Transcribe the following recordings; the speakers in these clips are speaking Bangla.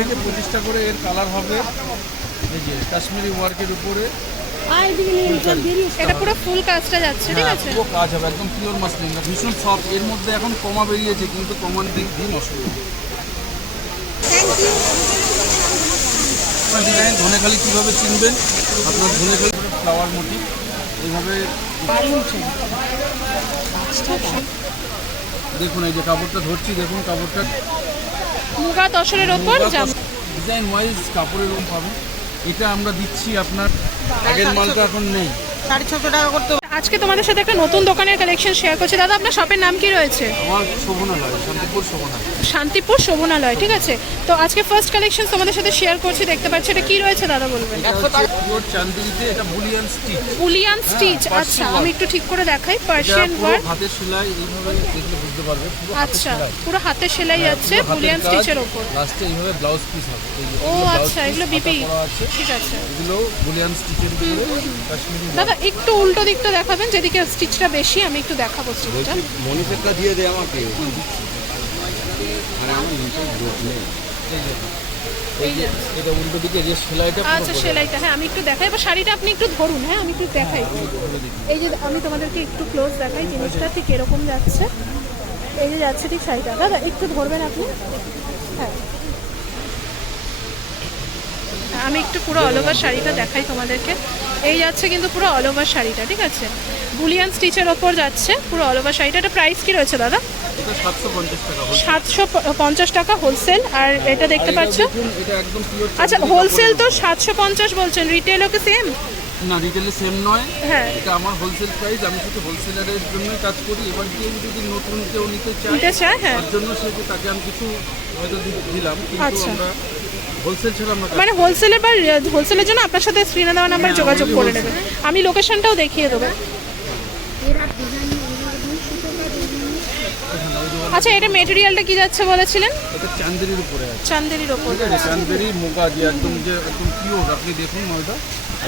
থেকে পঁচিশটা করে এর কালার হবে। এই যে কাশ্মীরি ওয়ার্কের উপরে। এটা পুরো ফুল কাজটা যাচ্ছে ঠিক হ্যাঁ, আছে? পুরো কাজ হবে একদম পিওর মাসলিন ভীষণ সফট এর মধ্যে এখন কমা বেরিয়েছে কিন্তু কমান দিক দিন অসুবিধা আপনার ডিজাইন ধনেখালি কীভাবে চিনবেন? আপনার ধনেখালি ফ্লাওয়ার এইভাবে দেখুন এই যে কাপড়টা ধরছি দেখুন কাপড়টা মুগা তসরের ওপর ডিজাইন ওয়াইজ কাপড়ের রকম পাবেন এটা আমরা দিচ্ছি আপনার। আগের মালটা এখন নেই। সাড়ে ছশো টাকা করতে আজকে তোমাদের সাথে একটা নতুন দোকানের কালেকশন শেয়ার করছি। দাদা আপনার শপের নাম কি রয়েছে? শান্তিপুর শোভনালয়। ঠিক আছে? তো আজকে ফার্স্ট কালেকশন তোমাদের সাথে শেয়ার করছি দেখতে পাচ্ছি এটা কি রয়েছে দাদা বলবেন? বুলিয়ান স্টিচ Persian আচ্ছা আমি একটু ঠিক করে দেখাই পার্সিয়ান পুরো ওয়ার্ক আচ্ছা। পুরো হাতে সেলাই আছে হাতের উলিয়ান কাজ, স্টিচের ওপর। লাস্টে এইভাবে ব্লাউজ পিস হবে। ও আচ্ছা এগুলো বিপি। ঠিক আছে। এগুলো বুলিয়ান স্টিচের উপরে কাশ্মীরি দাদা একটু উল্টো দিকটা দেখাবেন যেদিকে স্টিচটা বেশি আমি একটু দেখাবো স্টিচটা। দিয়ে দে আমাকে। মানে আমার নিচে নেই। আচ্ছা। সেলাইটা হ্যাঁ আমি একটু দেখাই। এবার শাড়িটা আপনি একটু ধরুন হ্যাঁ আমি একটু দেখাই। এই যে আমি তোমাদেরকে একটু ক্লোজ দেখাই জিনিসটা ঠিক এরকম যাচ্ছে। এই যে যাচ্ছে ঠিক শাড়িটা। দাদা একটু ধরবেন আপনি? হ্যাঁ। হ্যাঁ, আমি একটু পুরো অল ওভার শাড়িটা দেখাই তোমাদেরকে। এই যাচ্ছে কিন্তু পুরো অল ওভার শাড়িটা ঠিক আছে? বুলিয়ান স্টিচের ওপর যাচ্ছে পুরো অল ওভার শাড়িটা। এটা প্রাইস কি রয়েছে দাদা? সাতশো পঞ্চাশ টাকা হোলসেল আর এটা দেখতে পাচ্ছ? আচ্ছা হোলসেল তো সাতশো পঞ্চাশ বলছেন রিটেলও কি সেম না রিটেলে সেম নয়। হ্যাঁ। এটা আমার হোলসেল প্রাইস আমি শুধু হোলসেলারের জন্যই কাজ করি। এবার কেউ যদি নতুন কেউ নিতে চায় নিতে চায় হ্যাঁ। তার জন্য সেটা তাকে আমি কিছু হয়তো দিলাম কিন্তু আচ্ছা। আমরা হোলসেল ছাড়া আমরা মানে হোলসেলের বা হোলসেলের জন্য আপনার সাথে স্ক্রিনে দেওয়া নাম্বার যোগাযোগ করে নেবেন। আমি লোকেশনটাও দেখিয়ে দেবো। আচ্ছা এটা মেটেরিয়ালটা কি যাচ্ছে বলেছিলেন? এটা চান্দেরির উপরে আছে। চান্দেরির আছে চান্দেরি মোগা যে একদম যে একদম পিওর আপনি দেখুন মালটা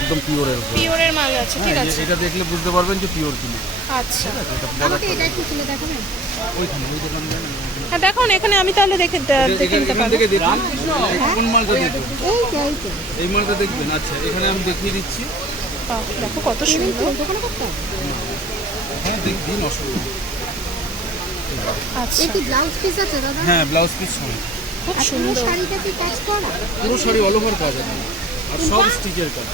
একদম পিওরের উপরে। পিওরের মাল আছে ঠিক হ্যাঁ, আছে। এটা দেখলে বুঝতে পারবেন যে পিওর কিনা। আচ্ছা। এটা border টা। ওইখানে ওই দোকান হ্যাঁ দেখুন এখানে আমি তাহলে দেখে দেখে নিতে পারব। কোন মালটা দেখবেন এই মালটা দেখবেন আচ্ছা এখানে আমি দেখিয়ে দিচ্ছি। দেখো কত সুন্দর। হ্যাঁ দেখ অসুবিধা আচ্ছা। কি ব্লাউজ পিস আছে দাদা? হ্যাঁ ব্লাউজ পিস সমেত খুব সুন্দর শাড়িটা কি কাজ করা? পুরো শাড়ি অল ওভার কাজ আছে আর সব স্টিচের কাজ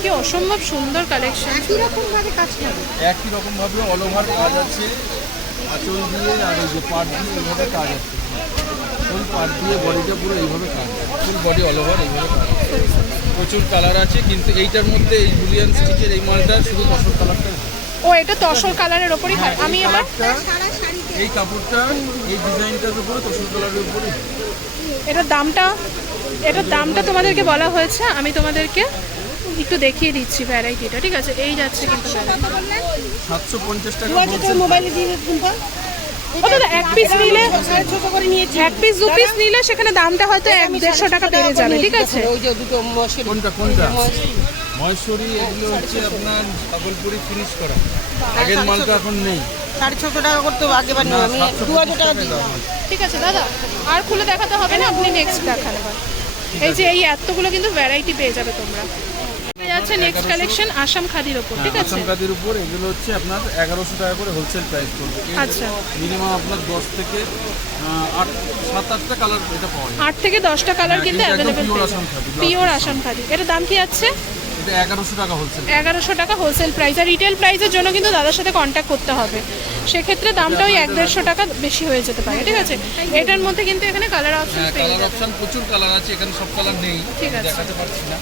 কি অসম্ভব সুন্দর কালেকশন একই রকম ভাবে কাজ করে। একই রকম ভাবে অল ওভার কাজ আছে আঁচল দিয়ে আর এই যে পাট দিয়ে এইভাবে কাজ আছে ফুল পাট দিয়ে বডিটা পুরো এইভাবে কাজ ফুল বডি অল ওভার এইভাবে কাজ প্রচুর কালার আছে কিন্তু এইটার মধ্যে এই জুলিয়ান স্টিচের এই মালটা শুধু দশর কালারটা ও এটা তসর কালারের ওপরই হয়। আমি এবার এই কাপড়টা এই ডিজাইনটার উপরে তসর কালারের উপরে এটার দামটা এটার দামটা তোমাদেরকে বলা হয়েছে। আমি তোমাদেরকে একটু দেখিয়ে দিচ্ছি ভ্যারাইটিটা ঠিক আছে? এই যাচ্ছে কিন্তু variety। সাতশো পঞ্চাশ টাকা মোবাইলে দিয়ে দাদা এক পিস নিলে সাড়ে করে নিয়েছি। এক পিস দু পিস নিলে সেখানে দামটা হয়তো এক দেড়শো টাকা বেড়ে যাবে ঠিক আছে? ওই যে দুটো কোনটা কোনটা? মহেশ্বরী এগুলো হচ্ছে আপনার ভাগলপুরি ফিনিশ করা। আগের মালটা এখন নেই। সাড়ে ছশো টাকা করতে আগে বার আমি দু হাজার টাকা দিই টাকা দাম। আছে। ঠিক আছে দাদা আর খুলে দেখাতে হবে না? আপনি নেক্সট দেখান এই যে এই এতগুলো কিন্তু ভ্যারাইটি পেয়ে যাবে তোমরা। যাচ্ছে নেক্সট কালেকশন আসাম খাদির ওপর ঠিক আছে? আসাম কাদির উপর এগুলো হচ্ছে আপনার এগারোশো টাকা করে হোলসেল প্রাইস পড়বে। আচ্ছা। মিনিমাম আপনার দশ থেকে আট সাত আটটা কালার এটা পাওয়া যায়। আট থেকে দশটা কালার হ্যাঁ, কিন্তু অ্যাভেলেবেল আসাম খাদি, পিওর আসাম খাদি। এটার দাম কি আছে? এটা এগারোশো টাকা হোলসেল এগারোশো টাকা হোলসেল প্রাইস আর রিটেল প্রাইসের জন্য কিন্তু দাদার সাথে কন্ট্যাক্ট করতে হবে। সেক্ষেত্রে দামটা ওই এক দেড়শো টাকা বেশি হয়ে যেতে পারে ঠিক আছে? এটার মধ্যে কিন্তু এখানে কালার অপশন হ্যাঁ কালার অপশন প্রচুর কালার আছে এখানে সব কালার নেই ঠিক আছে। দেখাতে পারছি না।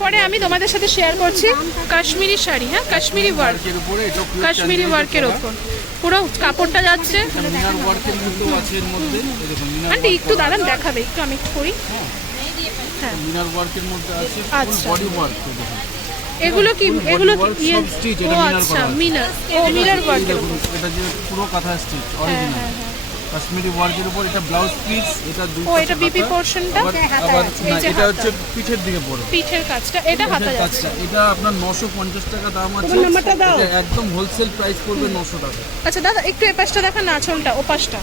পরে আমি তোমাদের সাথে শেয়ার করছি কাশ্মীরি শাড়ি হ্যাঁ? কাশ্মীরি ওয়ার্ক কাশ্মীরি ওয়ার্কের ওপর। পুরো কাপড়টা যাচ্ছে। আন্টি একটু দাঁড়ান দেখাবে একটু আমি একটু করি। আছে আচ্ছা। ওয়ার্ক এগুলো কি এগুলো work, ইয়ে ও আচ্ছা মিনার। ও মিনার এই ওয়ার্কের এটা যে পুরো কাঁথা স্টিচ হ্যাঁ অরিজিনাল হ্যাঁ হ্যাঁ। কাশ্মীরি ওয়ার্কের উপর এটা ব্লাউজ পিস এটা দুই ও, এটা বিপি হাতা? হ্যাঁ, হাতায় আবার আছে। এই যে এটা হচ্ছে পিঠের দিকে পড়বে পিঠের কাজটা এটা হাতা কাজটা। এটা আপনার নশো পঞ্চাশ টাকা দাম আছে। নাম্বারটা দাও। এটা একদম হোলসেল প্রাইস পড়বে নশো টাকা। আচ্ছা দাদা একটু এ পাশটা দেখান আঁচলটা ও পাশটা।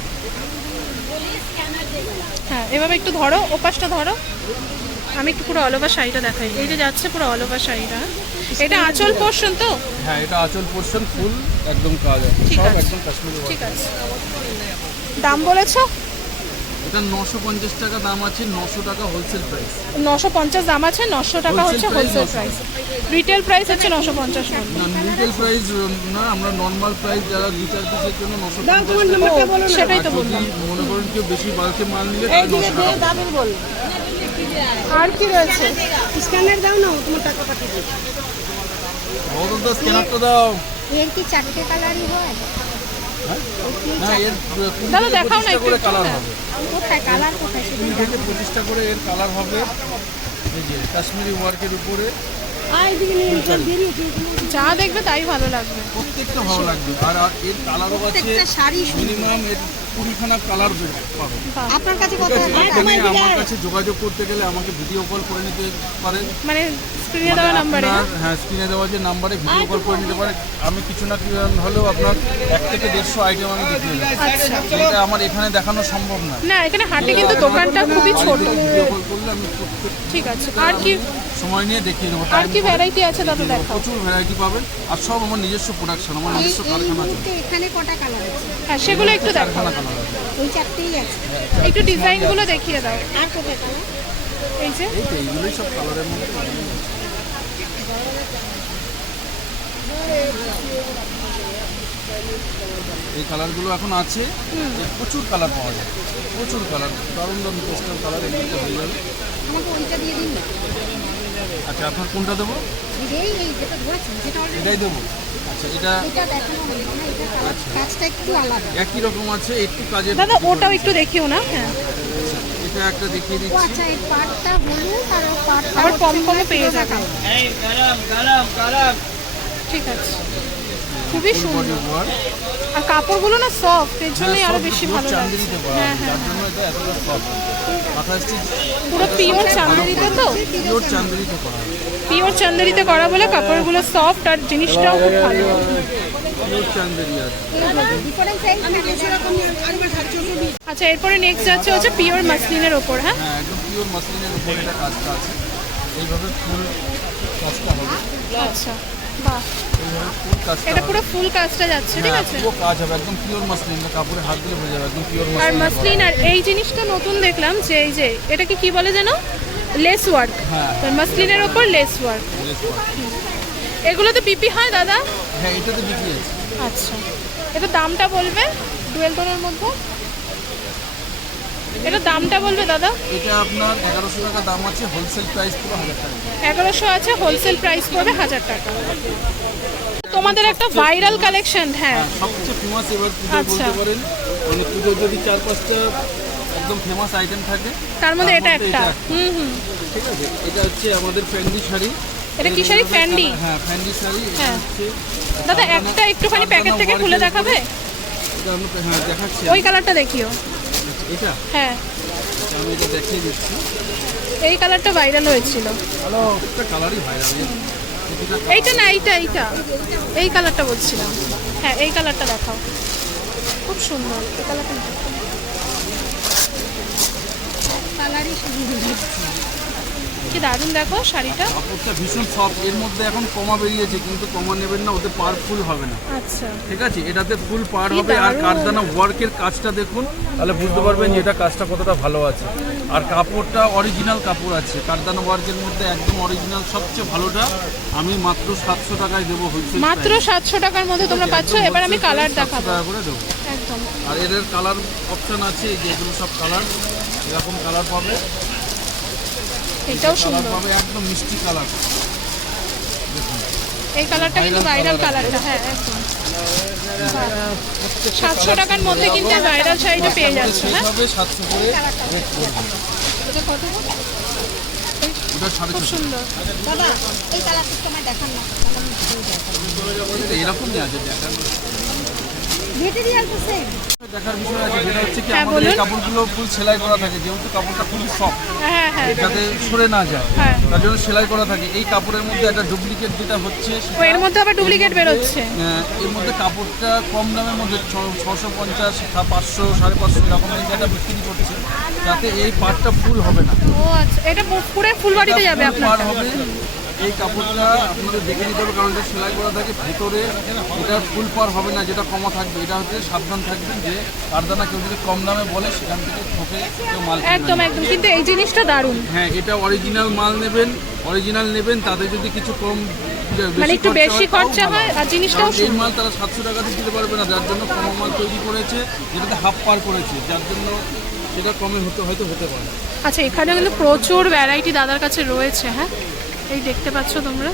হ্যাঁ এভাবে একটু ধরো ওপাশটা ধরো। আমি একটু পুরো অলওভার শাড়িটা দেখাই। এই যে যাচ্ছে পুরো অলওভার শাড়িটা। এটা আঁচল পোর্শন তো? হ্যাঁ এটা আঁচল পোর্শন ফুল একদম কাজ আছে ঠিক সব আছে। একদম কাশ্মীরি ঠিক আছে। দাম বলেছ? এটা নশো পঞ্চাশ টাকা দাম আছে নশো টাকা হোলসেল প্রাইস নশো পঞ্চাশ দাম আছে নশো টাকা হচ্ছে হোলসেল প্রাইস রিটেল প্রাইস হচ্ছে নশো পঞ্চাশ না রিটেল প্রাইস না আমরা নর্মাল প্রাইস যারা চার পিসের জন্য নশো দাও পঞ্চাশ তোমার বলো সেটাই তো বললাম। মনে করেন কেউ বেশি বালকে মাল নিলে এই দিকে দিয়ে টাকা দাবিল বল। আর কি রয়েছে? স্ক্যানার দাও না ও তোমার টাকা পাঠিয়ে দিই কত দাও স্ক্যানারটা দাও। এর কি চারটে কালারই হয়? দাদা, দেখাও না একটু। করে একটু, কালার। হবে? কোথায় কালার কোথায় কুড়ি থেকে পঁচিশটা করে এর কালার হবে এই যে কাশ্মীরি ওয়ার্কের উপরে। যা দেখবে তাই ভালো লাগবে। প্রত্যেকটা ভালো লাগবে। আর এর কালারও আছে। মিনিমাম এর কুড়িখানা কালার পাবে আপনার কাছে কত এখানে আমার কাছে যোগাযোগ করতে গেলে আমাকে ভিডিও কল করে নিতে পারেন। মানে স্ক্রিনে দেওয়া মানে নাম্বারে আপনার, হ্যাঁ স্ক্রিনে দেওয়া যে নাম্বারে ভিডিও কল করে নিতে পারেন। আমি কিছু না কিছু হলেও আপনার এক থেকে দেড়শো আইটেম আমি দেখিয়ে দেবো। আচ্ছা। আমার এখানে দেখানো সম্ভব না। না এখানে হাটে কিন্তু দোকানটা খুবই ছোট। ভিডিও কল করলে আমি ঠিক আছে আর কি সময় নিয়ে দেখিয়ে দেবো আর কি ভ্যারাইটি আছে দাদা দেখাও। প্রচুর ভ্যারাইটি পাবেন আর সব আমার নিজস্ব প্রোডাকশন আমার নিজস্ব কারখানা আছে। এখানে কটা কালার আছে? হ্যাঁ সেগুলো একটু দেখাও। ওই চারটেই আছে। একটু ডিজাইনগুলো দেখিয়ে দাও। আর কোথায় কালার এই যে। এই তো এইগুলোই সব কালারের মধ্যে এই কালারগুলো এখন আছে। প্রচুর কালার পাওয়া যায়। প্রচুর কালার দারুণ দারুণ পোস্টার কালার এগুলো হয়ে যাবে। আমাকে ওইটা দিয়ে দিন না। আচ্ছা আপনার কোনটা দেবো? এই এই যেটা ধরেছেন যেটা already- এটাই দেবো। আচ্ছা এটা এটা দেখানো হলো না এটা কালার কাজটা একটু আলাদা। একই রকম আছে একটু কাজে দাদা ওটাও একটু দেখিও না হ্যাঁ। এটা একটা দেখিয়ে দিচ্ছি। আচ্ছা এই পাটটা হলুদ আর ও পাটটা আবার কম পেয়ে। ঠিক আছে। খুবই সুন্দর। আর কাপড়গুলো না সফট এর জন্যই আরও বেশি ভালো করা হ্যাঁ হ্যাঁ পুরো পিওর চান্দেরিতে তো? পিওর চান্দেরিতে করা পিওর চান্দেরিতে করা বলে কাপড়গুলো সফট আর জিনিসটাও খুব ভালো। আচ্ছা এরপরে নেক্সট যাচ্ছে হচ্ছে পিওর মাসলিনের ওপর হ্যাঁ? হ্যাঁ একদম পিওর মাসলিনের উপর এটা কাজটা আছে। এইভাবে ফুল কাজটা হবে। আচ্ছা। বাহ। এটা পুরো ফুল কাজটা যাচ্ছে ঠিক হ্যাঁ, আছে? পুরো কাজ হবে একদম পিওর মাসলিন কাপড়ে হাত দিলে বোঝা যাবে একদম পিওর আর মাসলিন আর এই জিনিসটা নতুন দেখলাম যে এই যে এটাকে কি বলে যেন? Less work. মাসলিনের ওপর লেস ওয়ার্ক এগুলো তো পিপি হয় দাদা? হ্যাঁ বিক্রি আছে। আচ্ছা। এটা দামটা বলবে ডুয়েল টোনের মধ্যে। এটা দামটা বলবে দাদা এটা আপনার এগারোশো টাকা দাম আছে হোলসেল প্রাইস পুরো হাজার টাকা এগারোশো আছে হোলসেল প্রাইস পড়বে হাজার টাকা তোমাদের একটা ভাইরাল কালেকশন হ্যাঁ সবচেয়ে ফেমাস এবার পুজো আচ্ছা। বলতে পারেন মানে পুজোর যদি চার পাঁচটা একদম ফেমাস আইটেম থাকে তার মধ্যে এটা একটা হুম হুম ঠিক আছে এটা হচ্ছে আমাদের ফ্যান্ডি শাড়ি এটা কি শাড়ি? ফ্যান্ডি? হ্যাঁ ফ্যান্ডি শাড়ি হ্যাঁ। দাদা একটা একটুখানি প্যাকেট থেকে খুলে দেখাবে এটা আমি হ্যাঁ দেখাচ্ছি ওই কালারটা দেখিও। এটা? হ্যাঁ। আমি এটা দেখিয়ে দিচ্ছি। এই কালারটা ভাইরাল হয়েছিল। হ্যালো একটা কালারই ভাই এইটা না এইটা এইটা। এই কালারটা বলছিলাম। হ্যাঁ এই কালারটা দেখাও। খুব সুন্দর। এই কালারটা কালারই সুন্দর। কি দারুণ দেখো শাড়িটা। কাপড়টা ভীষণ সফট এর মধ্যে এখন কমা বেরিয়েছে কিন্তু কমা নেবেন না ওতে পার ফুল হবে না। আচ্ছা। ঠিক আছে? এটাতে ফুল পার হবে আর। কারদানা ওয়ার্কের কাজটা দেখুন তাহলে বুঝতে পারবেন যে এটা কাজটা কতটা ভালো আছে। আর কাপড়টা অরিজিনাল কাপড় আছে কারদানা ওয়ার্কের মধ্যে একদম অরিজিনাল সবচেয়ে ভাগুলোটা আমি মাত্র সাতশো টাকায় দেবো মাত্র সাতশো টাকার মধ্যে তোমরা পাচ্ছ এবার আমি কালার দেখাবো। করে দেবো। একদম। আর এদের কালার অপশন আছে এই যে সব কালার এরকম কালার পাবে। এটাও সুন্দর। পাবে একদম মিষ্টি কালার। এই কালারটা কিন্তু ভাইরাল কালারটা হ্যাঁ একদম। সাতশো টাকার মধ্যে কিন্তু ভাইরাল শাড়িটা পেয়ে যাচ্ছ হ্যাঁ? খুব সুন্দর। দাদা এই কালারটা তোমায় দেখান না। এরকমই আছে দেখার তো সেম দেখার বিষয় আছে যেটা হচ্ছে কি হ্যাঁ, আমাদের কাপড়গুলো ফুল সেলাই করা থাকে যেহেতু কাপড়টা খুবই সফট হ্যাঁ হ্যাঁ যাতে সরে না যায়। তার জন্য সেলাই করা থাকে। এই কাপড়ের মধ্যে একটা ডুপ্লিকেট যেটা হচ্ছে এর মধ্যে আবার ডুপ্লিকেট আহ, এর মধ্যে কাপড়টা কম দামের মধ্যে ছশো পঞ্চাশ পাঁচশো সাড়ে পাঁচশো এরকম জায়গাটা বিক্রি করছে যাতে এই পাটটা ফুল হবে না। ও আচ্ছা এটা পুরো ফুল বাড়িতে যাবে আপনার হবে। এই কাপড়টা আপনাদের দেখে নিতে হবে কারণ এটা সেলাই করা থাকে ভেতরে এটা ফুল পার হবে না যেটা কমা থাকবে। এটা হচ্ছে সাবধান থাকবেন যে কারদানা কেউ যদি কম দামে বলে সেখান থেকে ঠকে কেউ মাল একদম একদম। কিন্তু এই জিনিসটা দারুণ। হ্যাঁ এটা অরিজিনাল মাল নেবেন অরিজিনাল নেবেন তাদের যদি কিছু কম মানে একটু বেশি তাও খরচা হয়, আর জিনিসটাও এই মাল তারা সাতশো টাকাতে দিতে পারবে না যার জন্য কম মাল তৈরি করেছে যেটাতে হাফ পার করেছে যার জন্য সেটা কমে হতে হয়তো হতে পারে। আচ্ছা এখানে কিন্তু প্রচুর ভ্যারাইটি দাদার কাছে রয়েছে হ্যাঁ? এই দেখতে পাচ্ছ তোমরা?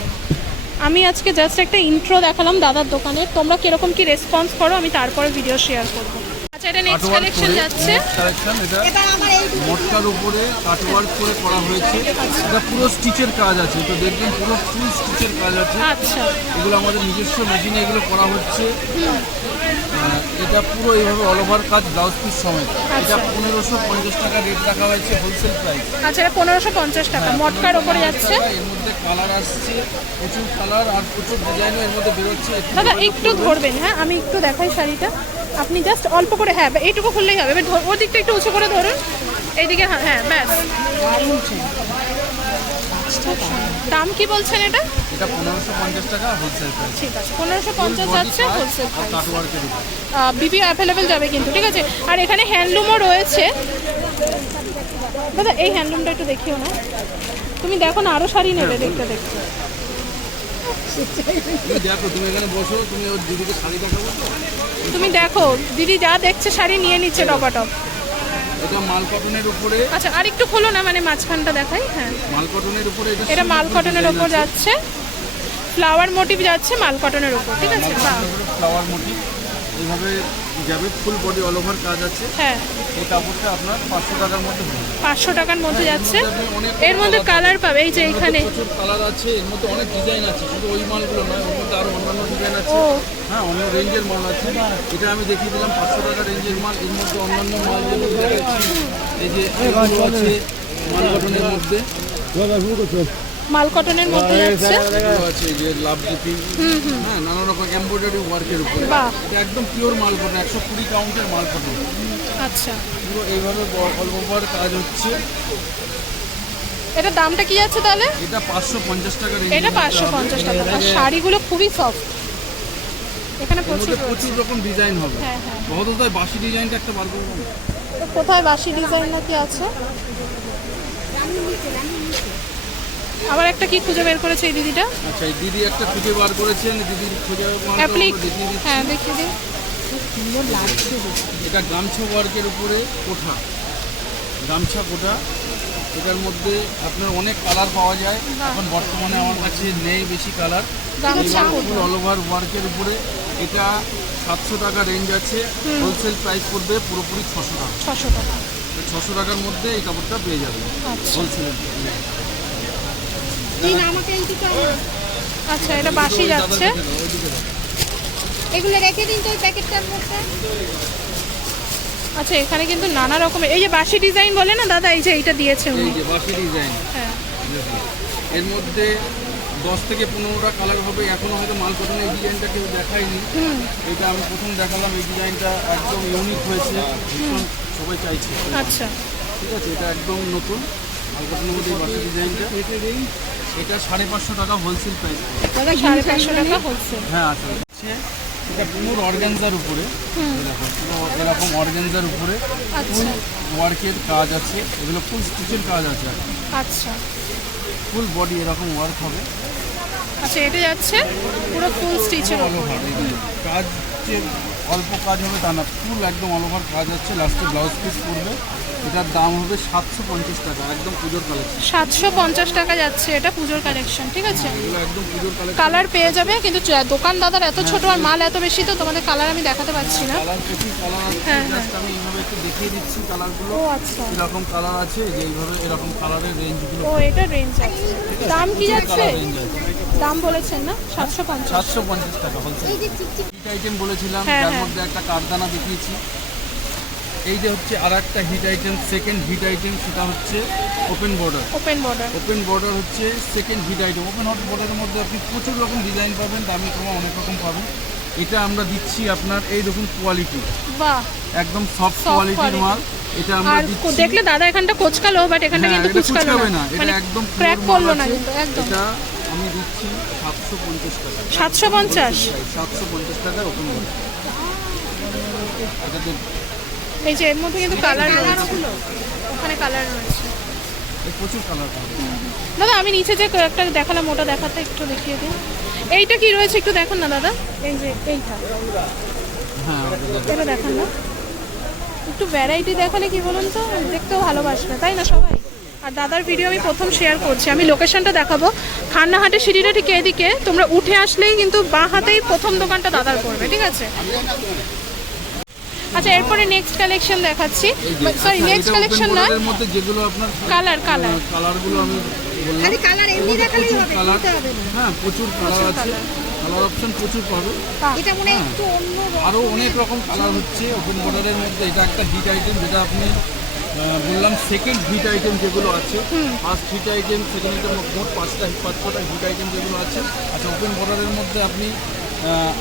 আমি আজকে জাস্ট একটা ইন্ট্রো দেখালাম দাদার দোকানে। তোমরা কীরকম কি রেসপন্স করো আমি তারপরে ভিডিও শেয়ার করব। আচ্ছা এটা নেক্সট কালেকশন যাচ্ছে। কালেকশন এটা এবার আমার মটকার উপরে কাটওয়ার্ক করে করা হয়েছে। এটা পুরো স্টিচের কাজ আছে তো দেখবেন পুরো ফুল স্টিচের কাজ আছে। আচ্ছা। এগুলো আমাদের নিজস্ব মেশিনে এগুলো করা হচ্ছে। এটা পুরো এইভাবে অল ওভার কাজ ব্লাউজ পিস সমেত। এটা পনেরোশো পঞ্চাশ টাকা রেট রাখা হয়েছে হোলসেল প্রাইস আচ্ছা এটা পনেরোশো পঞ্চাশ টাকা। মটকার ওপরে যাচ্ছে? এর মধ্যে কালার আসছে প্রচুর কালার আর প্রচুর ডিজাইনও এর মধ্যে বেরোচ্ছে। দাদা একটু ধরবেন হ্যাঁ? আমি একটু দেখাই শাড়িটা। আপনি জাস্ট অল্প করে হ্যাঁ এইটুকু খুললেই হবে। এবার ওর দিকটা একটু উঁচু করে ধরুন। এইদিকে হ্যাঁ হ্যাঁ ব্যাস। দাম কি বলছেন এটা? এটা পনেরোশো পঞ্চাশ টাকা হোলসেল প্রাইস ঠিক আছে পনেরোশো পঞ্চাশ যাচ্ছে হোলসেল প্রাইস কাটওয়ার্কের উপর। বিবি অ্যাভেলেবেল যাবে কিন্তু ঠিক আছে? আর এখানে হ্যান্ডলুমও রয়েছে। দাদা এই হ্যান্ডলুমটা একটু দেখিও না। তুমি দেখো না আরও শাড়ি নেবে দেখতে দেখতে। তুমি দেখো তুমি এখানে বসো তুমি ওর দিদিকে শাড়ি দেখাবো তুমি দেখো দিদি যা দেখছে শাড়ি নিয়ে নিচ্ছে টপাটপ। এটা মাল কটনের উপরে। আচ্ছা আর একটু খোলো না মানে মাঝখানটা দেখাই। হ্যাঁ। মাল কটনের উপরে এটা মাল কটনের ওপর যাচ্ছে। ফ্লাওয়ার মোটিভ যাচ্ছে মাল কটনের ওপর ঠিক আছে? ফ্লাওয়ার মোটিভ এইভাবে যাবে ফুল বডি অল ওভার কাজ আছে। হ্যাঁ। এই কাপড়টা আপনার পাঁচশো টাকার মধ্যে হয়ে পাঁচশো টাকার মধ্যে যাচ্ছে। এর মধ্যে কালার পাবে এই যে এখানে। প্রচুর কালার আছে এর মধ্যে অনেক ডিজাইন আছে শুধু ওই মালগুলো নয় ওর মধ্যে আরও অন্যান্য ডিজাইন আছে। হ্যাঁ অন্য রেঞ্জের মাল আছে। এটা আমি দেখিয়ে দিলাম পাঁচশো টাকা রেঞ্জের মাল এর মধ্যে অন্যান্য মাল যেগুলো দেখাচ্ছি এই যে আছে মাল গঠনের মধ্যে। মাল কটনের মধ্যে যাচ্ছে। আছে যে লাভ জিপি হ্যাঁ নানা রকম এমব্রয়ডারি ওয়ার্কের উপরে। এটা একদম পিওর মাল কটন একশো কুড়ি কাউন্টের মাল কটন আচ্ছা। পুরো এইভাবে অল্প ওভার কাজ হচ্ছে। এটা দামটা কি যাচ্ছে তাহলে? এটা পাঁচশো পঞ্চাশ টাকা রেঞ্জ এটা পাঁচশো পঞ্চাশ টাকা। আর শাড়িগুলো খুবই সফট এখানে প্রচুর প্রচুর রকম ডিজাইন হবে। হ্যাঁ হ্যাঁ। বহুত তাই বাসি ডিজাইনটা একটা বার করব কোথায় বাসি ডিজাইন নাকি আছে? আবার একটা কি খুঁজে বের করেছে এই দিদিটা? আচ্ছা এই দিদি একটা খুঁজে বার করেছেন দিদির খুঁজে অ্যাপ্লিক। হ্যাঁ দেখিয়ে দিন। এটা গামছা ওয়ার্কের উপরে কোঠা। গামছা কোঠা। এটার মধ্যে আপনার অনেক কালার পাওয়া যায়। এখন বর্তমানে আমার কাছে নেই বেশি কালার। অল ওভার ওয়ার্কের উপরে। এটা সাতশো টাকা রেঞ্জ আছে। হোলসেল প্রাইস পড়বে পুরোপুরি ছশো টাকা। ছশো টাকা। ছশো টাকার মধ্যে এই কাপড়টা পেয়ে যাবে আচ্ছা। হোলসেল দিন আমাকে এই দুটো আচ্ছা এটা বাসি যাচ্ছে। এগুলো রেখে দিন তো ওই প্যাকেটটার মধ্যে। আচ্ছা এখানে কিন্তু নানা রকমের এই যে বাসি ডিজাইন বলে না দাদা? এই যে এইটা দিয়েছে এই যে বাকি ডিজাইন। হ্যাঁ। এর মধ্যে দশ থেকে পনেরোটা কালার হবে। এখনও হয়তো মাল এই ডিজাইনটা কেউ দেখায়নি। এটা আমি প্রথম দেখালাম। এই ডিজাইনটা একদম ইউনিক হয়েছে। সবাই চাইছে। আচ্ছা। ঠিক আছে এটা একদম নতুন। মাল কটনের মধ্যে এই বাকি ডিজাইনটা। এটা সাড়ে পাঁচশো টাকা হোলসেল প্রাইস দাদা সাড়ে পাঁচশো টাকা হোলসেল হ্যাঁ আছে। এটা পুরো অর্গ্যানজার উপরে। এরকম পুরো এরকম অর্গ্যানজার উপরে। ফুল ওয়ার্কের কাজ আছে। এগুলো ফুল স্টিচের কাজ আছে আচ্ছা। ফুল বডি এরকম ওয়ার্ক হবে। আচ্ছা এটা যাচ্ছে পুরো ফুল স্টিচের অল কাজ যে অল্প কাজ হবে তা না ফুল একদম অল ওভার কাজ হচ্ছে। লাস্টে ব্লাউজ পিস পড়বে এটার দাম হবে সাতশো পঞ্চাশ টাকা একদম পুজোর কালেকশন সাতশো পঞ্চাশ টাকা যাচ্ছে এটা পুজোর কালেকশন ঠিক আছে? একদম পুজোর কালেকশন কালার পেয়ে যাবে কিন্তু দোকান দাদার এত ছোট আর মাল এত বেশি তো তোমাদের কালার আমি দেখাতে পাচ্ছি না। কালার প্রচুর কালার আছে। হ্যাঁ, আমি এইভাবে একটু দেখিয়ে দিচ্ছি কালারগুলো ও আচ্ছা। এরকম কালার আছে যে এইভাবে এরকম কালারের রেঞ্জগুলো ও এটা রেঞ্জ আছে। দাম কি যাচ্ছে? আছে। দাম বলেছেন না? সাতশো পঞ্চাশ। সাতশো পঞ্চাশ টাকা হোলসেল এই যে চিকচিক আইটেম বলেছিলাম হ্যাঁ, যার হ্যাঁ। মধ্যে একটা কারদানা দেখিয়েছি। এই যে হচ্ছে আর একটা hit item second hit item সেটা হচ্ছে open border open border open border হচ্ছে second hit item open hot বর্ডারের মধ্যে আপনি প্রচুর রকম ডিজাইন পাবেন দামি কমা অনেক রকম পাবেন। এটা আমরা দিচ্ছি আপনার এই দেখুন কোয়ালিটি বাহ। একদম সফট কোয়ালিটির মাল। এটা আমরা দিচ্ছি দেখলে দাদা এখানটা কোচকালো বাট এখানটা হ্যাঁ, কিন্তু কুচকালো না। এটা মানে একদম ক্র্যাক করল না কিন্তু একদম। সাতশো পঞ্চাশ টাকা। সাতশো পঞ্চাশ? সাতশো পঞ্চাশ টাকা ওপেন বর্ডার এটা এই যে এর মধ্যে কিন্তু কালার রয়েছে। ওখানে কালার রয়েছে। প্রচুর কালার দাদা আমি নিচে যে একটা দেখালাম ওটা দেখাতে একটু দেখিয়ে দিন। এইটা কি রয়েছে একটু দেখুন না দাদা? এই যে এইটা। হ্যাঁ। এটা দেখান না। একটু ভ্যারাইটি দেখালে কি বলুন তো? দেখতেও ভালোবাসবে তাই না সবাই? আর দাদার ভিডিও আমি প্রথম শেয়ার করছি। আমি লোকেশনটা দেখাবো। খান্নাহাটের সিঁড়িটা ঠিক এদিকে। তোমরা উঠে আসলেই কিন্তু বাঁ হাতেই প্রথম দোকানটা দাদার পড়বে ঠিক আছে? আচ্ছা এরপরে নেক্সট কালেকশন দেখাচ্ছি। সরি নেক্সট কালেকশন এর মধ্যে যেগুলো আপনার কালার কালার কালারগুলো আমি খালি কালার এমনি দেখালেই হবে কালার কিনতে হবে হ্যাঁ প্রচুর কালার আছে। কালার অপশন প্রচুর পাবে। এটা মনে হয় একটু অন্য আরও অনেক রকম কালার হচ্ছে ওপেন বর্ডারের মধ্যে। এটা একটা হিট আইটেম যেটা আপনি বললাম সেকেন্ড হিট আইটেম যেগুলো আছে। First hit item second item মোট পাঁচটা পাঁচ ছটা হিট আইটেম যেগুলো আছে। আচ্ছা ওপেন বর্ডারের মধ্যে আপনি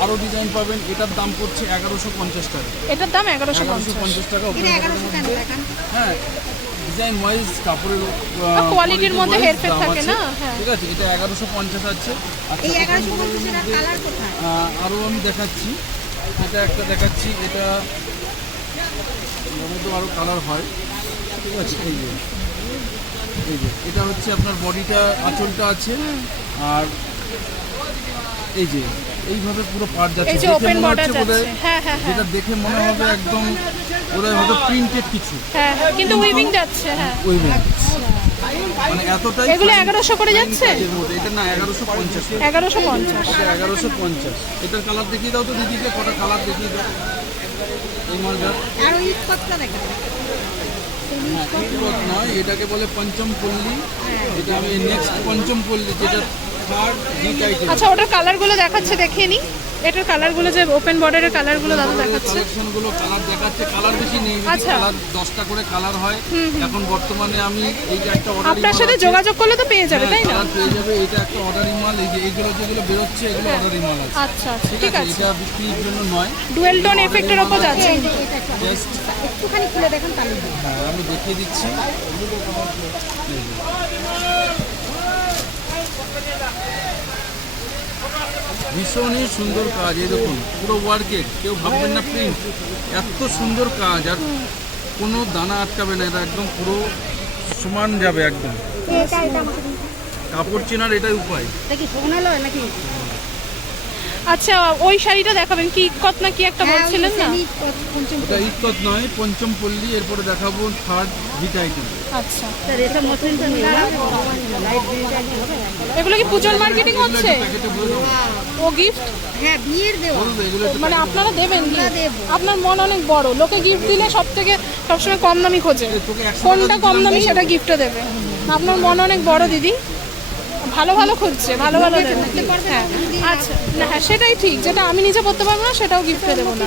আরও ডিজাইন পাবেন। এটার দাম পড়ছে এগারোশো পঞ্চাশ টাকা। এটার দাম এগারোশো এগারোশো পঞ্চাশ টাকা ওপেন বর্ডারের মধ্যে। হ্যাঁ ডিজাইন ওয়াইজ কাপড়ের আর quality র মধ্যে হেরফের থাকে আছে। না? হ্যাঁ। ঠিক আছে এটা এগারোশো পঞ্চাশ আছে। আচ্ছা, এই open এগারোশো পঞ্চাশের মধ্যে, কালার কোথায়? আরও আমি দেখাচ্ছি। এটা একটা দেখাচ্ছি এটা আরও কালার হয়। ঠিক আছে এই যে এই যে এটা হচ্ছে আপনার বডিটা আঁচলটা আছে আর এই যে এইভাবে পুরো পাট যাচ্ছে দেখে মনে হচ্ছে বোধহয়- হ্যাঁ হ্যাঁ হ্যাঁ। যেটা দেখে মনে হবে একদম বোধহয় হয়তো প্রিন্টেড কিছু। কিন্তু উইভিং যাচ্ছে হ্যাঁ। ওই মানে এতটাই এগুলো fine- এগারোশো করে যাচ্ছে? এটা না এগারোশো পঞ্চাশ। এগারোশো পঞ্চাশ। এটা এগারোশো পঞ্চাশ। এটার কালার দেখিয়ে দাও তো দিদিকে কটা কালার দেখিয়ে দাও। এই মালটার। আর ওই কতটা দেখান। হ্যাঁ নয় এটাকে বলে পঞ্চম পল্লী। এটা আমি নেক্সট পঞ্চম পল্লী যেটা থার্ড আইটেম আচ্ছা ওটার কালারগুলো দেখাচ্ছে দেখিয়ে নি। এটার কালারগুলো যে ওপেন বর্ডারের কালারগুলো দাদা দেখাচ্ছে। কালেকশনগুলো কালার দেখাচ্ছে কালার বেশি নেই আচ্ছা। কালার দশটা করে কালার হয় এখন বর্তমানে আমি এইটা একটা অর্ডার আপনার সাথে যোগাযোগ করলে তো পেয়ে যাবে তাই না? পেয়ে যাবে এটা একটা অর্ডারি মাল এই যে এইগুলো যেগুলো বেরোচ্ছে এগুলো অর্ডারি মাল আছে। আচ্ছা আচ্ছা ঠিক আছে এটা বিক্রির জন্য নয়। ডুয়েল টোন এফেক্টের ওপর যাচ্ছে। জাস্ট একটুখানি খুলে দেখেন তাহলে হ্যাঁ আমি দেখিয়ে দিচ্ছি। ভীষণই সুন্দর কাজ এই দেখুন পুরো ওয়ার্কের কেউ ভাববেন না প্রিন্ট এত সুন্দর কাজ আর কোনো দানা আটকাবে না এটা একদম পুরো সমান যাবে একদম। কাপড় চেনার এটাই উপায়। এটা কি সোনালো নাকি? আচ্ছা ওই শাড়িটা দেখাবেন কি কত না কি একটা হ্যাঁ, বলছিলেন না? এটা ইতকত নয় পঞ্চম পল্লী এরপরে দেখাবো থার্ড হিট আইটেম আচ্ছা। গ্রিনটা হবে এগুলো কি পূজন মার্কেটিং হচ্ছে? দেবো ও গিফট হ্যাঁ বিয়ের এগুলো একটু মানে আপনারা দেবেন? দেবো। আপনার মন অনেক বড়। লোকে গিফট দিলে সব থেকে সবসময় কম দামি খোঁজে। কোনটা কম দামি সেটা গিফটে দেবে। আপনার মন অনেক বড় দিদি। ভালো ভালো খুঁজছে ভালো ভালো হ্যাঁ আচ্ছা না হ্যাঁ সেটাই ঠিক যেটা আমি নিজে পড়তে পারব না সেটাও গিফটে দেবো না।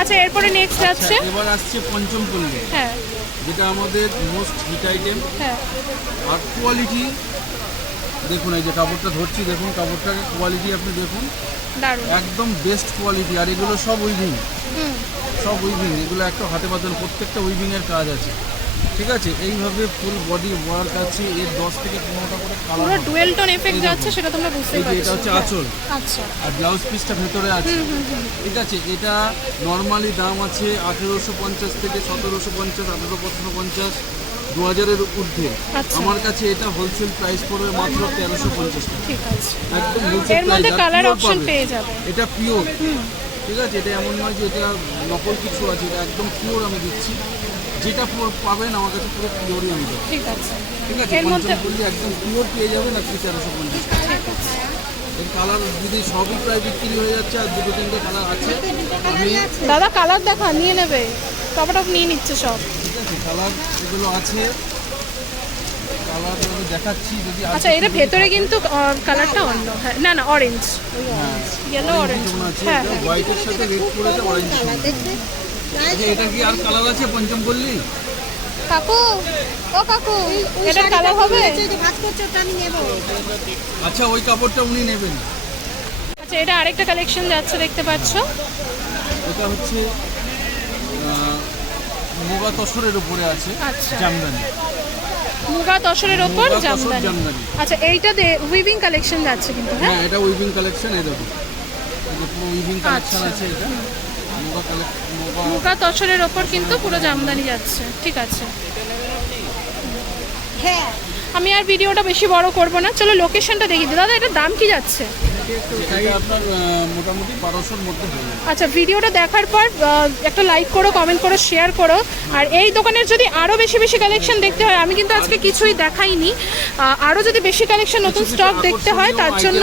আচ্ছা এরপরে নেক্সট আসছে এবার আসছে পঞ্চম পল্লী হ্যাঁ। যেটা আমাদের মোস্ট হিট আইটেম হ্যাঁ। আর কোয়ালিটি দেখুন এই যে কাপড়টা ধরছি দেখুন কাপড়টাকে কোয়ালিটি আপনি দেখুন। দারুণ। একদম বেস্ট কোয়ালিটি আর এগুলো সব উইভিং হুম। সব উইভিং এগুলো একটা হাতে পাতানো প্রত্যেকটা উইভিংয়ের কাজ আছে। ঠিক আছে এইভাবে ফুল বডি ওয়ার্ক আছে এর দশ থেকে পনেরোটা করে কালার পুরো ডুয়েল টোন এফেক্ট যাচ্ছে সেটা তোমরা এই যে এটা হচ্ছে। আঁচল। আচ্ছা। আর ব্লাউজ পিসটা ভেতরে আছে। ঠিক আছে এটা নরমালি দাম আছে আঠেরোশো পঞ্চাশ থেকে সতেরোশো পঞ্চাশ আঠেরো পনেরো পঞ্চাশ দু হাজারের ঊর্ধ্বে। আচ্ছা। আমার কাছে এটা হোলসেল প্রাইস পড়বে মাত্র তেরোশো পঞ্চাশ টাকা। ঠিক আছে। একদম এর মধ্যে কালার অপশন পেয়ে যাবে। এটা পিওর ঠিক আছে এটা এমন নয় যে এটা নকল কিছু আছে এটা একদম পিওর আমি দিচ্ছি। যেটা পাবেন আমার কাছে পুরো পিওরই আমি দেবো। ঠিক আছে। ঠিক আছে এর মধ্যে- একদম পিওর পেয়ে যাবেন আপনি তেরোশো পঞ্চাশ। টাকা ঠিক আছে। এর কালার যদি সবই প্রায় বিক্রি হয়ে যাচ্ছে আর দুটো তিনটে কালার আছে দাদা কালার দেখা নিয়ে নেবে। টপ টপ নিয়ে নিচ্ছে সব। ঠিক আছে কালার এগুলো আছে। কালার দেখাচ্ছি যদি আচ্ছা এটা ভেতরে কিন্তু কালারটা অন্য। হ্যাঁ না না অরেঞ্জ ইয়েলো অরেঞ্জ হ্যাঁ হ্যাঁ। হোয়াইটের সাথে রেড করেছে অরেঞ্জ দেখবে আচ্ছা এটা কি আর কালার আছে পঞ্চম বললি কাকু ও কাকু এটার কালার হবে? ভাজ করছে ওটা আমি নেব। আচ্ছা ওই কাপড়টা উনি নেবেন। আচ্ছা এটা আরেকটা কালেকশন যাচ্ছে দেখতে পাচ্ছ। এটা হচ্ছে মুগা তসরের উপরে আছে আচ্ছা। জামদানি। মুগা তসরের তসর জামদানি। আচ্ছা এইটা উইভিং কালেকশন যাচ্ছে কিন্তু হ্যাঁ? হ্যাঁ এটা উইভিং কালেকশন এই দেখো। পুরো উইভিং কালেকশন আচ্ছা। আছে এটা। মুগা তসরের ওপর কিন্তু পুরো জামদানি যাচ্ছে। ঠিক আছে। হ্যাঁ। আমি আর ভিডিওটা বেশি বড় করব না। চলো লোকেশনটা দেখি দাদা এটার দাম কি যাচ্ছে? আপনার মোটামুটি বারোশোর মধ্যে আচ্ছা ভিডিওটা দেখার পর একটা লাইক করো কমেন্ট করো শেয়ার করো। আর এই দোকানের যদি আরও বেশি বেশি কালেকশন দেখতে হয় আমি কিন্তু আজকে কিছুই দেখাইনি। আরও যদি বেশি কালেকশন নতুন স্টক দেখতে হয় তার জন্য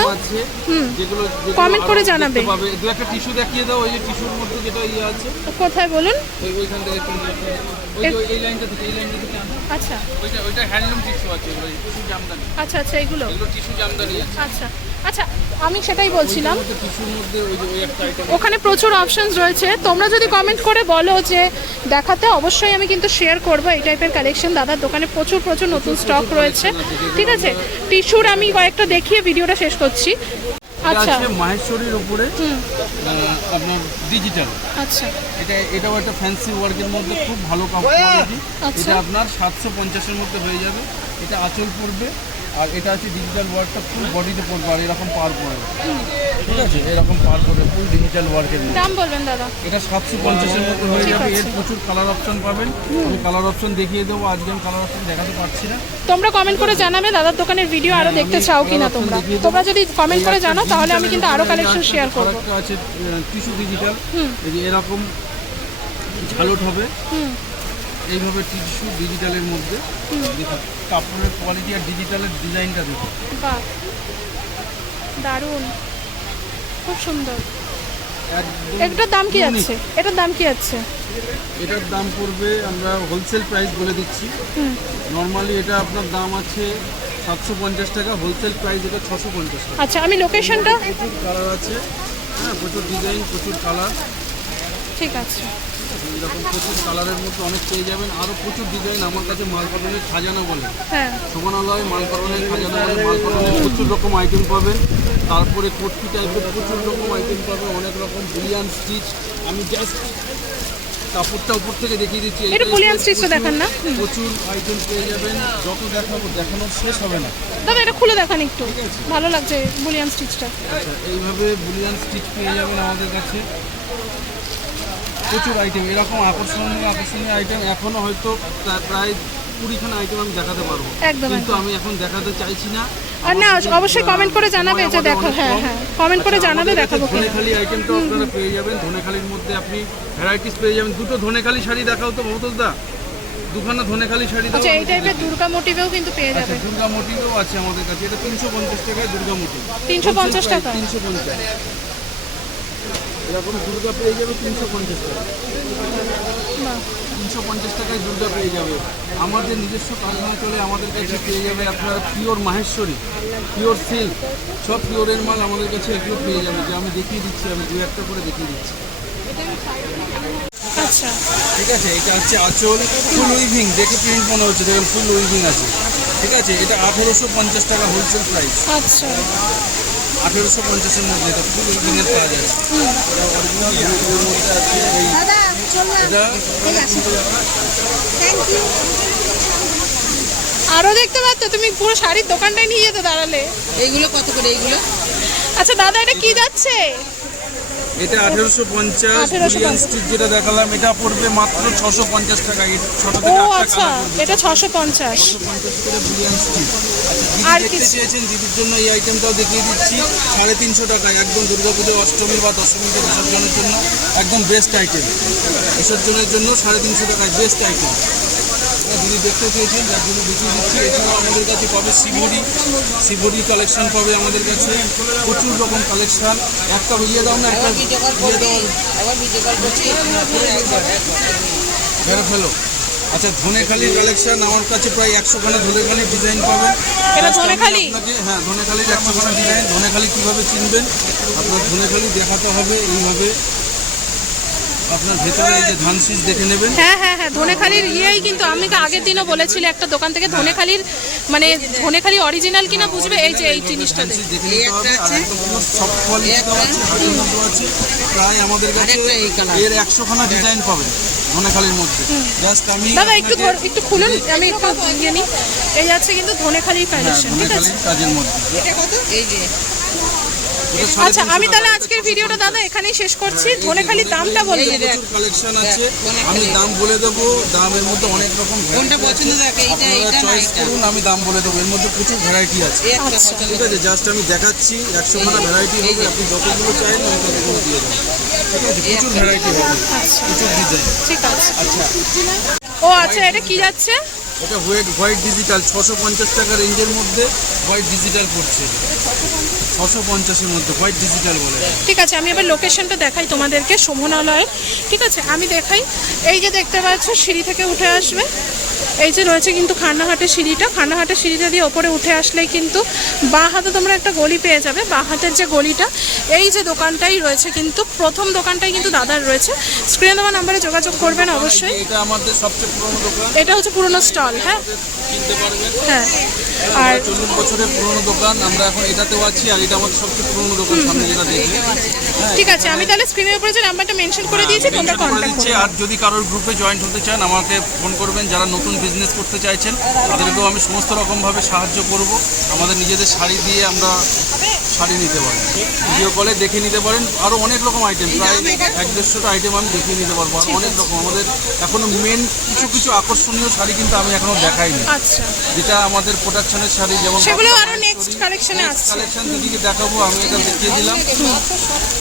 আরও করে জানাবে। দু একটা টিস্যু দেখিয়ে দাও ওই যে টিস্যুর মধ্যে যেটা ইয়ে আছে। কোথায় বলুন? ওই ওইখান থেকে একটু নিয়ে আসো। ওই যে ওই- এই লাইনটা থেকে এই লাইনটা থেকে আচ্ছা। ওইটা ওইটা হ্যান্ডলুম টিস্যু আছে ওগুলো টিস্যু জামদানি। আচ্ছা আচ্ছা এগুলো। এগুলো টিস্যু জামদানি আচ্ছা। আচ্ছা আমি সেটাই বলছিলাম। ওখানে প্রচুর অপশনস রয়েছে। তোমরা যদি কমেন্ট করে বলো যে দেখাতে অবশ্যই আমি কিন্তু শেয়ার করব। এই টাইপের কালেকশন দাদার দোকানে প্রচুর প্রচুর নতুন স্টক রয়েছে। ঠিক আছে? টিস্যুর আমি কয়েকটা দেখিয়ে ভিডিওটা শেষ করছি। আচ্ছা। মাহেশ্বরীর উপরে আপনার ডিজিটাল আচ্ছা। এটা এটাও একটা ফ্যান্সি ওয়ার্কের মধ্যে খুব ভালো কোয়ালিটি আচ্ছা। এটা আপনার সাতশো পঞ্চাশের মধ্যে হয়ে যাবে। এটা আঁচল পড়বে। আর এটা হচ্ছে ডিজিটাল ওয়ার্কটা ফুল বডিতে পড়বে আর এরকম পার পড়বে ঠিক আছে? এরকম পার পড়বে ফুল ডিজিটাল ওয়ার্কের দাম বলবেন দাদা। এটা সাতশো পঞ্চাশের মধ্যে হয়ে যাবে। এর প্রচুর কালার অপশন পাবেন। আমি কালার অপশন দেখিয়ে দেবো। আজকে আমি কালার অপশন দেখাতে পারছি না। তোমরা কমেন্ট করে জানাবে দাদার দোকানের ভিডিও আরও দেখতে চাও কিনা তোমরা। তোমরা যদি কমেন্ট করে জানাও তাহলে আমি কিন্তু আরও কালেকশন শেয়ার করব। আছে টিস্যু ডিজিটাল এই যে এরকম ঝালট হবে। হুম। এইভাবে টিস্যু ডিজিটালের মধ্যে কাপড়ের কোয়ালিটি আর ডিজিটালের ডিজাইনটা দেখুন বাহ। দারুণ। খুব সুন্দর। এটার দাম কি। যাচ্ছে এটার দাম কি যাচ্ছে এটার দাম পড়বে আমরা হোলসেল প্রাইস বলে দিচ্ছি। নর্মালি এটা আপনার দাম আছে সাতশো পঞ্চাশ টাকা হোলসেল প্রাইস এটা ছশো পঞ্চাশ টাকা। আচ্ছা আমি লোকেশনটা প্রচুর কালার আছে। হ্যাঁ প্রচুর ডিজাইন প্রচুর কালার ঠিক আছে। এরকম প্রচুর কালারের মধ্যে অনেক পেয়ে যাবেন। আরও প্রচুর ডিজাইন আমার কাছে মালপাটনের খাজানা বলে। হ্যাঁ। সমানালয় মালপাটনের খাজানা বলে মালপাটনের প্রচুর রকম আইটেম পাবেন। তারপরে কোটকি টাইপের প্রচুর রকম আইটেম পাবেন অনেক রকম বুলিয়ান স্টিচ আমি জাস্ট কাপড়টা উপর থেকে দেখিয়ে দিচ্ছি এটা দেখান না? প্রচুর আইটেম পেয়ে যাবেন। যত দেখাবো দেখানোর শেষ হবে না। দাদা এটা খুলে দেখান একটু। ভালো লাগছে বুলিয়ান স্টিচটা আচ্ছা এইভাবে বুলিয়ান স্টিচ পেয়ে যাবেন আমাদের কাছে। প্রচুর আইটেম এরকম আকর্ষণীয় আকর্ষণীয় আইটেম এখনও হয়তো প্রায় কুড়িখানা আইটেম আমি দেখাতে পারব। একদম, কিন্তু আমি এখন দেখাতে চাইছি না। আর না অবশ্যই কমেন্ট করে জানাবে যে দেখো হ্যাঁ হ্যাঁ কমেন্ট করে আচ্ছা, জানাবে দেখাবো ধনেখালি আইটেমটাও আপনারা পেয়ে যাবেন ধনেখালির মধ্যে আপনি ভ্যারাইটিস পেয়ে যাবেন। দুটো ধনেখালি শাড়ি দেখাও তো মমতাজ দা। দুখানা ধনেখালি শাড়ি আচ্ছা এই টাইপের দুর্গা মোটিভেও কিন্তু পেয়ে আচ্ছা যাবে। দুর্গা মোটিভও আছে আমাদের কাছে। এটা তিনশো পঞ্চাশ টাকায় দুর্গা মোটিভ। 350 টাকা? তিনশো পঞ্চাশ। এরকম দুর্গা পেয়ে যাবে তিনশো পঞ্চাশ টাকা। তিনশো পঞ্চাশ টাকায় দুর্গা পেয়ে যাবে। আমাদের নিজস্ব কারখানা চলে আমাদের কাছে পেয়ে যাবে আপনার পিওর মাহেশ্বরী পিওর সিল্ক সব পিওরের মাল আমাদের কাছে এগুলো পেয়ে যাবে। যে আমি দেখিয়ে দিচ্ছি আমি দু একটা করে দেখিয়ে দিচ্ছি। আচ্ছা। ঠিক আছে এটা হচ্ছে আঁচল ফুল উইভিং দেখে প্রিন্ট মনে হচ্ছে দেখুন ফুল উইভিং আছে। ঠিক আছে এটা আঠেরোশো পঞ্চাশ টাকা হোলসেল প্রাইস আচ্ছা। আঠেরোশো পঞ্চাশের মধ্যে এটা খুব পাওয়া যায়। এটা অরিজিনাল এর মধ্যে আছে এই দাদা চল এটা এই আসি। থ্যাংক ইউ আরও দেখতে পাচ্ছ? তুমি পুরো শাড়ির দোকানটাই নিয়ে যেতে দাঁড়ালে। এইগুলো কত করে? এইগুলো আচ্ছা দাদা এটা কি যাচ্ছে? এটা আঠেরোশো পঞ্চাশ 1850 বুলিয়ান স্টিচ যেটা দেখালাম এটা পড়বে মাত্র ছশো পঞ্চাশ টাকা ছোট থেকে আচ্ছা এটা ছশো পঞ্চাশ। ছশো করে বুলিয়ান স্টিচ আর দেখতে চেয়েছেন দিদির জন্য এই আইটেমটাও দেখিয়ে দিচ্ছি। সাড়ে তিনশো টাকায় একদম দুর্গাপুজো অষ্টমী বা দশমীতে বিসর্জনের জন্য একদম বেস্ট আইটেম বিসর্জনের জন্য সাড়ে তিনশো টাকায় বেস্ট আইটেম দিদি দেখতে চেয়েছেন যার জন্য দেখিয়ে দিচ্ছি এছাড়াও আমাদের কাছে পাবে শিবরি শিবরি কালেকশন পাবে আমাদের কাছে। প্রচুর রকম কালেকশন একটা ভিজিয়ে দাও না একটা করছি দাও। ফেলো। আচ্ছা ধনেখালির কালেকশন আমার কাছে প্রায় একশো খানা ধনেখালির ডিজাইন পাবেন ধনেখালি? আপনাকে হ্যাঁ ধনেখালির একশো খানা ডিজাইন ধনেখালি কীভাবে চিনবেন? আপনার ধনেখালি দেখাতে হবে এইভাবে। আপনার ভেতরে এই যে ধান শীষ দেখে নেবেন? হ্যাঁ হ্যাঁ হ্যাঁ ধনেখালির ইয়েই কিন্তু আমি তো আগের দিনও বলেছিলে একটা দোকান থেকে ধনেখালির মানে ধনেখালি অরিজিনাল কিনা বুঝবে? এই যে এই জিনিসটা দেখে। নিতে হবে সফট কোয়ালিটিটাও আছে। আছে। প্রায় আমাদের কাছে এর একশো খানা ডিজাইন পাবেন ধনেখালির মধ্যে। জাস্ট আমি দাদা একটু ধর একটু খুলুন আমি একটু ইয়ে নিই। এই যাচ্ছে কিন্তু ধনেখালির হ্যাঁ কালেকশন ঠিক আছে? ধনেখালির কাজের মধ্যে। এই যে। এটা সাড়ে আচ্ছা আমি তাহলে আজকের ভিডিওটা দাদা এখানেই শেষ করছি। ধনেখালির দামটা বলবেন প্রচুর কালেকশন আছে। আমি দাম বলে দেবো দামের মধ্যে অনেক রকম কোনটা পছন্দ আছে। দেখে, এইটা, এইটা না? করুন আমি দাম বলে দেবো। এর মধ্যে প্রচুর ভ্যারাইটি আছে। আচ্ছা। ঠিক আছে জাস্ট আমি দেখাচ্ছি একশো খানা ভ্যারাইটি হবে। আপনি যতগুলো চাইেন আমি ততগুলো দিয়ে দেবো। ঠিক আছে প্রচুর ভ্যারাইটি হবে। প্রচুর ডিজাইন ঠিক আছে। আচ্ছা। ও আচ্ছা এটা কি যাচ্ছে? এটা হোয়াইট হোয়াইট ডিজিটাল ছশো পঞ্চাশ টাকা রেঞ্জের মধ্যে হোয়াইট ডিজিটাল পড়ছে। ছশো পঞ্চাশের মধ্যে হোয়াইট ডিজিটাল বলে। ঠিক আছে আমি এবার লোকেশনটা দেখাই তোমাদেরকে শোভনালয়ের ঠিক আছে আমি দেখাই। এই যে দেখতে পাচ্ছ সিঁড়ি থেকে উঠে আসবে। এই যে রয়েছে কিন্তু খান্নাহাটের সিঁড়িটা। খান্নাহাটের সিঁড়িটা দিয়ে ওপরে উঠে আসলেই কিন্তু বাঁ হাতে তোমরা একটা গলি পেয়ে যাবে বাঁ হাতের যে গলিটা। এই যে দোকানটাই রয়েছে কিন্তু প্রথম দোকানটাই কিন্তু দাদার রয়েছে। স্ক্রিনে দেওয়া নাম্বারে যোগাযোগ করবেন অবশ্যই। এটা আমাদের সবচেয়ে পুরনো দোকান। এটা হচ্ছে পুরনো স্টল হ্যাঁ। হ্যাঁ। আর চল্লিশ বছরের পুরনো দোকান আমরা এখন এটাতেও আছি আর এটা আমাদের সবচেয়ে পুরনো দোকান সামনে যেটা দেখে ঠিক আছে। আমি তাহলে স্ক্রিনের উপরে যে নাম্বারটা মেনশন করে দিয়েছি তোমরা কন্ট্যাক্ট করবে আর যদি কারোর গ্রুপে জয়েন্ট হতে চান আমাকে ফোন করবেন। যারা নতুন বিজনেস করতে চাইছেন তাদেরকেও আমি সমস্ত রকমভাবে সাহায্য করব। আমাদের নিজেদের শাড়ি দিয়ে আমরা শাড়ি নিতে পারি। ভিডিও কলে দেখে নিতে পারেন। আরও অনেক রকম আইটেম প্রায় এক দেড়শোটা আইটেম আমি দেখিয়ে নিতে পারব। আর অনেক রকম আমাদের এখনও মেন কিছু কিছু আকর্ষণীয় শাড়ি কিন্তু আমি এখনও দেখাইনি। আচ্ছা। যেটা আমাদের প্রোডাকশনের শাড়ি যেমন সেগুলো আরও নেক্সট কালেকশনে আসছে। কালেকশন দিদিকে দেখাবো আমি এটা দেখিয়ে দিলাম।